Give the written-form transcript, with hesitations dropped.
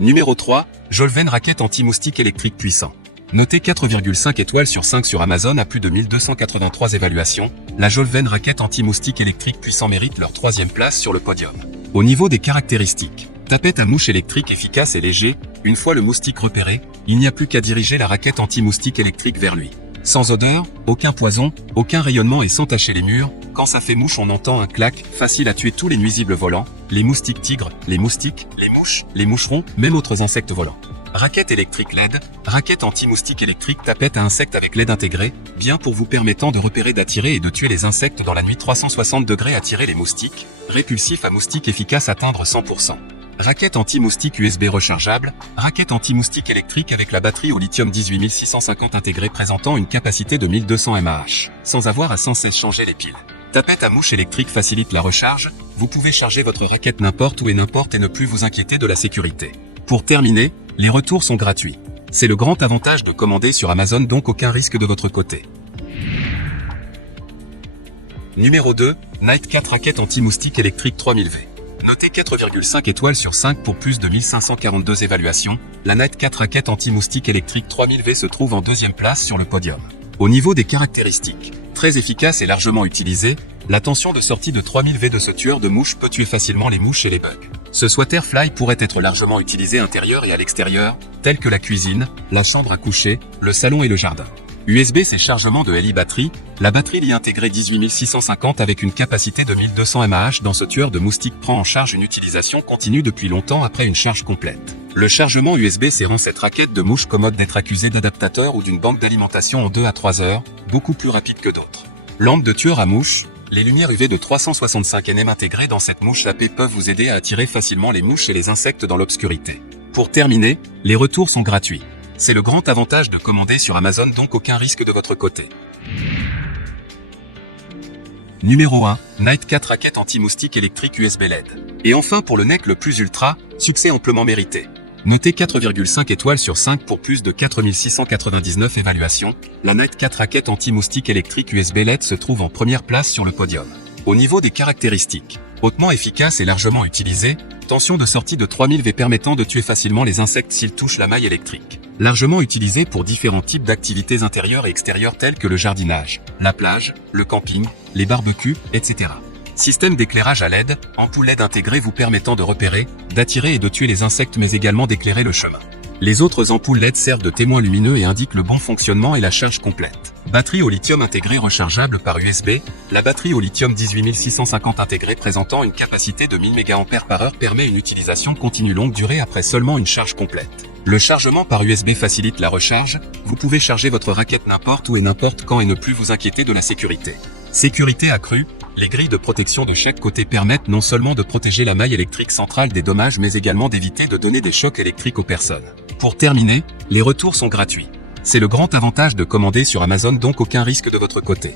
Numéro 3, Jolven raquette anti-moustique électrique puissant. Notée 4,5 étoiles sur 5 sur Amazon à plus de 1283 évaluations, la Jolven raquette anti-moustique électrique puissant mérite leur 3e place sur le podium. Au niveau des caractéristiques, tapette à mouche électrique efficace et léger, une fois le moustique repéré, il n'y a plus qu'à diriger la raquette anti-moustique électrique vers lui. Sans odeur, aucun poison, aucun rayonnement et sans tacher les murs, quand ça fait mouche on entend un clac, facile à tuer tous les nuisibles volants, les moustiques tigres, les moustiques, les mouches, les moucherons, même autres insectes volants. Raquette électrique LED, raquette anti-moustique électrique tapette à insectes avec LED intégré, bien pour vous permettant de repérer, d'attirer et de tuer les insectes dans la nuit 360 degrés attirer les moustiques, répulsif à moustiques efficace atteindre 100%. Raquette anti-moustique USB rechargeable, raquette anti-moustique électrique avec la batterie au lithium 18650 intégrée présentant une capacité de 1200 mAh, sans avoir à sans cesse changer les piles. Tapette à mouche électrique facilite la recharge, vous pouvez charger votre raquette n'importe où et n'importe et ne plus vous inquiéter de la sécurité. Pour terminer, les retours sont gratuits. C'est le grand avantage de commander sur Amazon, donc aucun risque de votre côté. Numéro 2, Night 4 raquette anti-moustique électrique 3000V. Notée 4,5 étoiles sur 5 pour plus de 1542 évaluations, la Night 4 raquette anti-moustique électrique 3000V se trouve en 2e place sur le podium. Au niveau des caractéristiques, très efficace et largement utilisée, la tension de sortie de 3000V de ce tueur de mouches peut tuer facilement les mouches et les bugs. Ce Swaterfly pourrait être largement utilisé intérieur et à l'extérieur, tels que la cuisine, la chambre à coucher, le salon et le jardin. USB-C chargement de LI batterie, la batterie li intégrée 18650 avec une capacité de 1200 mAh dans ce tueur de moustiques prend en charge une utilisation continue depuis longtemps après une charge complète. Le chargement USB-C rend cette raquette de mouche commode d'être accusée d'adaptateur ou d'une banque d'alimentation en 2 à 3 heures, beaucoup plus rapide que d'autres. Lampe de tueur à mouches, les lumières UV de 365 nm intégrées dans cette mouche AP peuvent vous aider à attirer facilement les mouches et les insectes dans l'obscurité. Pour terminer, les retours sont gratuits. C'est le grand avantage de commander sur Amazon, donc aucun risque de votre côté. Numéro 1, Night 4 raquette anti-moustique électrique USB LED. Et enfin pour le NEC le plus ultra, succès amplement mérité. Notée 4,5 étoiles sur 5 pour plus de 4699 évaluations, la Night 4 raquette anti-moustique électrique USB LED se trouve en première place sur le podium. Au niveau des caractéristiques, hautement efficace et largement utilisée, tension de sortie de 3000V permettant de tuer facilement les insectes s'ils touchent la maille électrique. Largement utilisée pour différents types d'activités intérieures et extérieures telles que le jardinage, la plage, le camping, les barbecues, etc. Système d'éclairage à LED, ampoule LED intégrée vous permettant de repérer, d'attirer et de tuer les insectes mais également d'éclairer le chemin. Les autres ampoules LED servent de témoins lumineux et indiquent le bon fonctionnement et la charge complète. Batterie au lithium intégrée rechargeable par USB, la batterie au lithium 18650 intégrée présentant une capacité de 1000 mAh permet une utilisation continue longue durée après seulement une charge complète. Le chargement par USB facilite la recharge, vous pouvez charger votre raquette n'importe où et n'importe quand et ne plus vous inquiéter de la sécurité. Sécurité accrue, les grilles de protection de chaque côté permettent non seulement de protéger la maille électrique centrale des dommages mais également d'éviter de donner des chocs électriques aux personnes. Pour terminer, les retours sont gratuits. C'est le grand avantage de commander sur Amazon, donc aucun risque de votre côté.